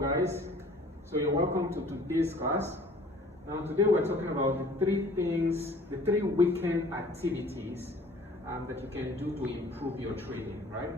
guys. So you're welcome to today's class. Now today we're talking about the three weekend activities that you can do to improve your trading, right?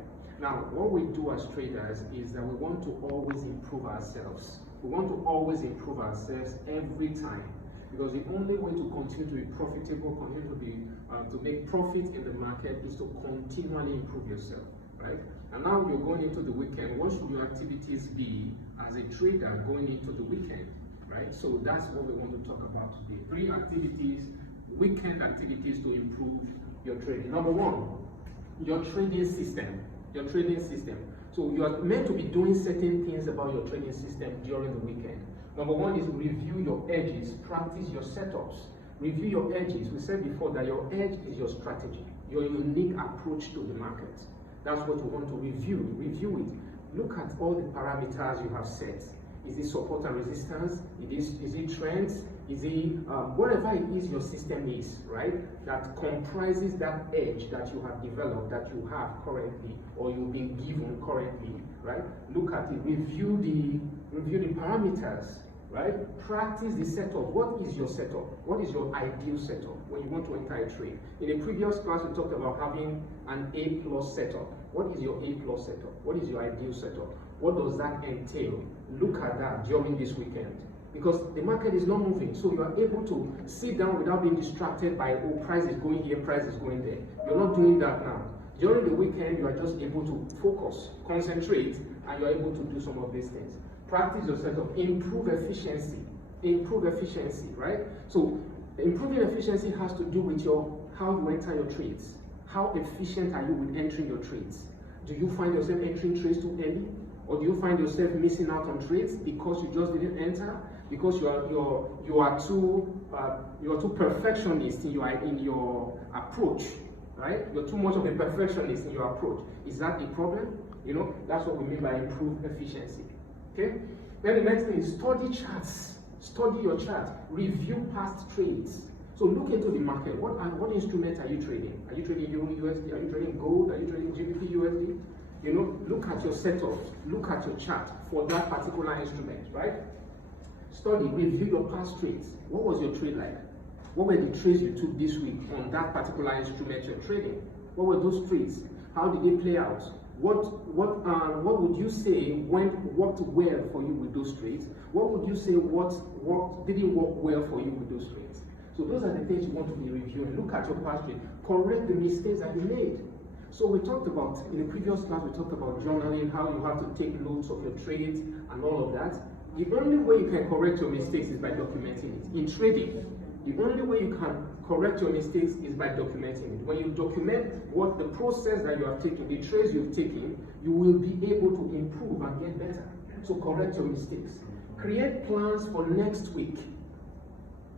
Now what we do as traders is that we want to always improve ourselves. We want to always improve ourselves every time, because the only way to continue to be profitable, to make profit in the market is to continually improve yourself, right? And now you're going into the weekend. What should your activities be as a trader going into the weekend, right? So that's what we want to talk about today. 3 activities, weekend activities to improve your trading. Number 1, your trading system. Your trading system. So you are meant to be doing certain things about your trading system during the weekend. Number 1 is review your edges, practice your setups. Review your edges. We said before that your edge is your strategy, your unique approach to the market. That's what you want to review. Review it. Look at all the parameters you have set. Is it support and resistance? Is it trends? Is it whatever it is your system is, right? That comprises that edge that you have developed, that you have currently, or you've been given currently, right? Look at it. Review the parameters, right? Practice the setup. What is your setup? What is your ideal setup when you want to enter a trade? In a previous class, we talked about having an A+ setup. What is your A+ setup? What is your ideal setup? What does that entail? Look at that during this weekend, because the market is not moving, so you are able to sit down without being distracted by, oh, price is going here, price is going there. You're not doing that now. During the weekend, you are just able to focus, concentrate, and you're able to do some of these things. Practice your setup, improve efficiency, right? So improving efficiency has to do with how you enter your trades. How efficient are you with entering your trades? Do you find yourself entering trades too early? Or do you find yourself missing out on trades because you just didn't enter? Because you are too perfectionist in your approach, right? You're too much of a perfectionist in your approach. Is that a problem? You know, that's what we mean by improved efficiency. Okay? Then the next thing is study charts. Study your chart. Review past trades. So look into the market. What instruments are you trading? Are you trading Euro USD? Are you trading gold? Are you trading GBP USD? You know, look at your setup. Look at your chart for that particular instrument, right? Study, review your past trades. What was your trade like? What were the trades you took this week on that particular instrument you're trading? What were those trades? How did they play out? What would you say worked well for you with those trades? What would you say what didn't work well for you with those trades? So those are the things you want to be reviewing. Look at your past trade. Correct the mistakes that you made. So we talked about, in the previous class, we talked about journaling, how you have to take notes of your trades and all of that. The only way you can correct your mistakes is by documenting it. In trading, the only way you can correct your mistakes is by documenting it. When you document what the process that you have taken, the trades you've taken, you will be able to improve and get better. So correct your mistakes. Create plans for next week.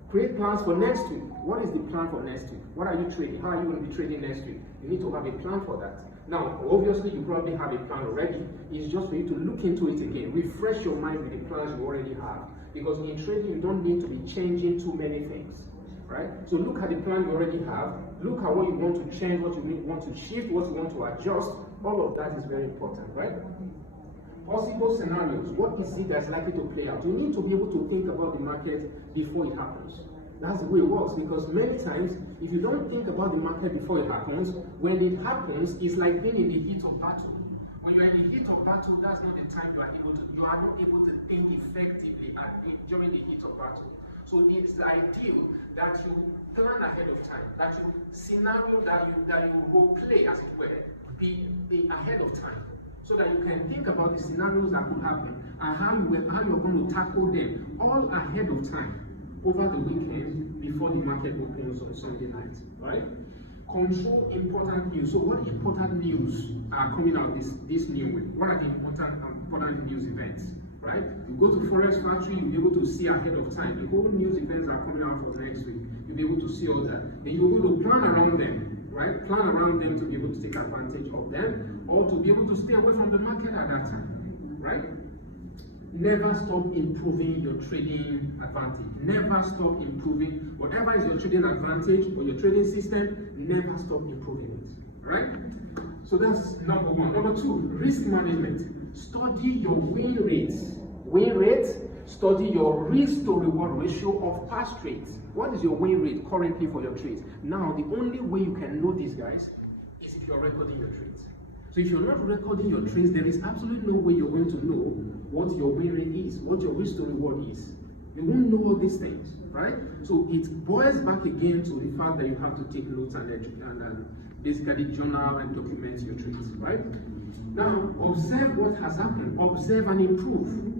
Create plans for next week. What is the plan for next week? What are you trading? How are you going to be trading next week? You need to have a plan for that. Now, obviously, you probably have a plan already. It's just for you to look into it again. Refresh your mind with the plans you already have. Because in trading, you don't need to be changing too many things, right? So look at the plan you already have. Look at what you want to change, what you want to shift, what you want to adjust. All of that is very important, right? Possible scenarios. What is it that's likely to play out? You need to be able to think about the market before it happens. That's the way it works, because many times, if you don't think about the market before it happens, when it happens, it's like being in the heat of battle. When you're in the heat of battle, that's not the time you are not able to think effectively during the heat of battle. So it's ideal that you plan ahead of time, that you scenario that you role play, as it were, be ahead of time, so that you can think about the scenarios that could happen and how you're going to tackle them all ahead of time over the weekend before the market opens on Sunday night, right? Control important news. So what important news are coming out this new week? What are the important news events, right? You go to Forest Factory, you'll be able to see ahead of time. The whole news events are coming out for next week. You'll be able to see all that. Then you'll be able to plan around them, right? Plan around them to be able to take advantage of them, or to be able to stay away from the market at that time, right? Never stop improving your trading advantage. Never stop improving. Whatever is your trading advantage or your trading system, never stop improving it. Right? So that's number 1. Number 2, risk management. Study your win rates. win rate, study your risk to reward ratio of past trades. What is your win rate currently for your trades? Now, the only way you can know these guys is if you're recording your trades. So if you're not recording your trades, there is absolutely no way you're going to know what your win rate is, what your risk to reward is. You won't know all these things, right? So it boils back again to the fact that you have to take notes and basically journal and document your trades, right? Now, observe what has happened, observe and improve.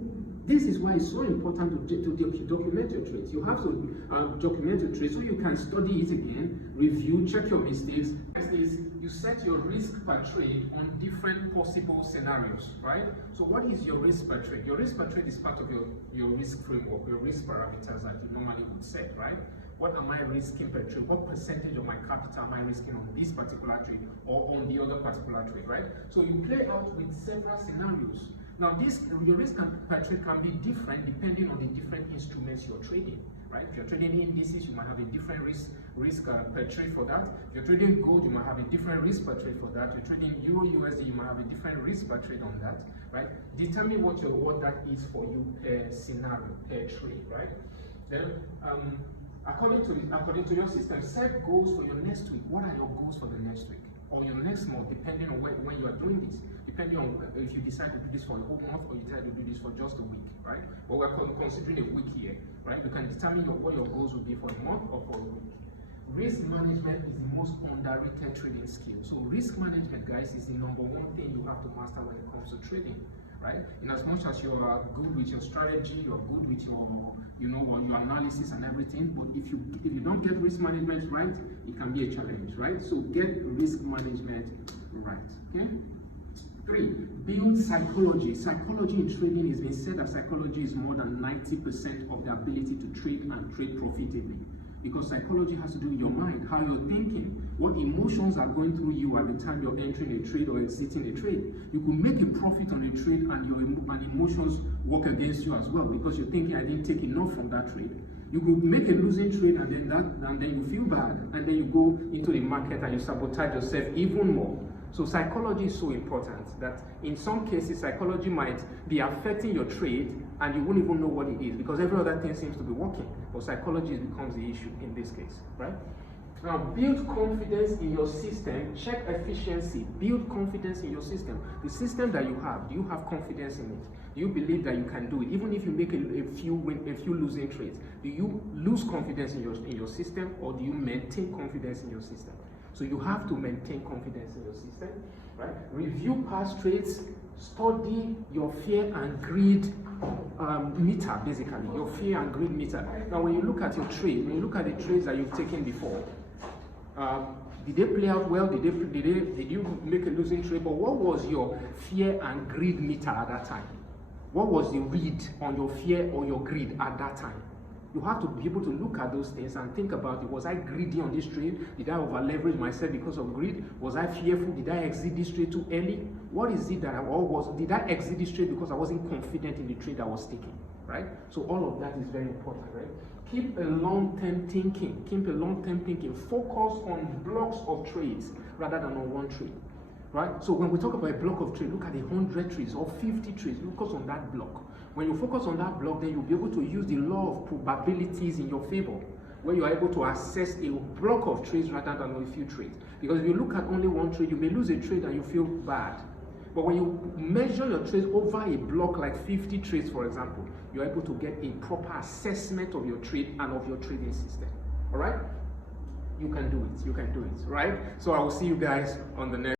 This is why it's so important to document your trades. You have to document your trades so you can study it again, review, check your mistakes. Next is you set your risk per trade on different possible scenarios, right? So what is your risk per trade? Your risk per trade is part of your risk framework, your risk parameters that you normally would set, right? What am I risking per trade? What percentage of my capital am I risking on this particular trade or on the other particular trade, right? So you play out with several scenarios. Now, your risk per trade can be different depending on the different instruments you're trading, right? If you're trading indices, you might have a different risk per trade for that. If you're trading gold, you might have a different risk per trade for that. If you're trading Euro USD, you might have a different risk per trade on that, right? Determine what that is for you per scenario, per trade, right? Then, according to your system, set goals for your next week. What are your goals for the next week or your next month, depending on when you are doing this? Depending on if you decide to do this for a whole month or you decide to do this for just a week, right? But we're considering a week here, right? You can determine what your goals will be for a month or for a week. Risk management is the most underrated trading skill. So risk management, guys, is the number one thing you have to master when it comes to trading, right? In as much as you are good with your strategy, you're good with your, your analysis and everything, but if you don't get risk management right, it can be a challenge, right? So get risk management right, okay? 3, build psychology. Psychology in trading has been said that psychology is more than 90% of the ability to trade and trade profitably. Because psychology has to do with your mind, how you're thinking, what emotions are going through you at the time you're entering a trade or exiting a trade. You could make a profit on a trade and your emotions work against you as well because you're thinking, I didn't take enough from that trade. You could make a losing trade and then you feel bad, and then you go into the market and you sabotage yourself even more. So psychology is so important that in some cases psychology might be affecting your trade and you won't even know what it is because every other thing seems to be working. But psychology becomes the issue in this case, right? Now, build confidence in your system, check efficiency, build confidence in your system. The system that you have, do you have confidence in it? Do you believe that you can do it? Even if you make a few losing trades, do you lose confidence in your system or do you maintain confidence in your system? So you have to maintain confidence in your system, right? Review past trades, study your fear and greed meter, basically, your fear and greed meter. Now, when you look at your trade, when you look at the trades that you've taken before, did they play out well? Did you make a losing trade? But what was your fear and greed meter at that time? What was the read on your fear or your greed at that time? You have to be able to look at those things and think about it. Was I greedy on this trade? Did I over leverage myself because of greed? Was I fearful? Did I exit this trade too early? What is it that did I exit this trade because I wasn't confident in the trade I was taking, right? So all of that is very important, right? Keep a long-term thinking. Keep a long-term thinking. Focus on blocks of trades rather than on one trade, right? So when we talk about a block of trade, look at 100 trades or 50 trades. Focus on that block. When you focus on that block, then you'll be able to use the law of probabilities in your favor, where you are able to assess a block of trades rather than a few trades. Because if you look at only one trade, you may lose a trade and you feel bad. But when you measure your trades over a block like 50 trades, for example, you're able to get a proper assessment of your trade and of your trading system. All right? You can do it. You can do it, right? So I will see you guys on the next.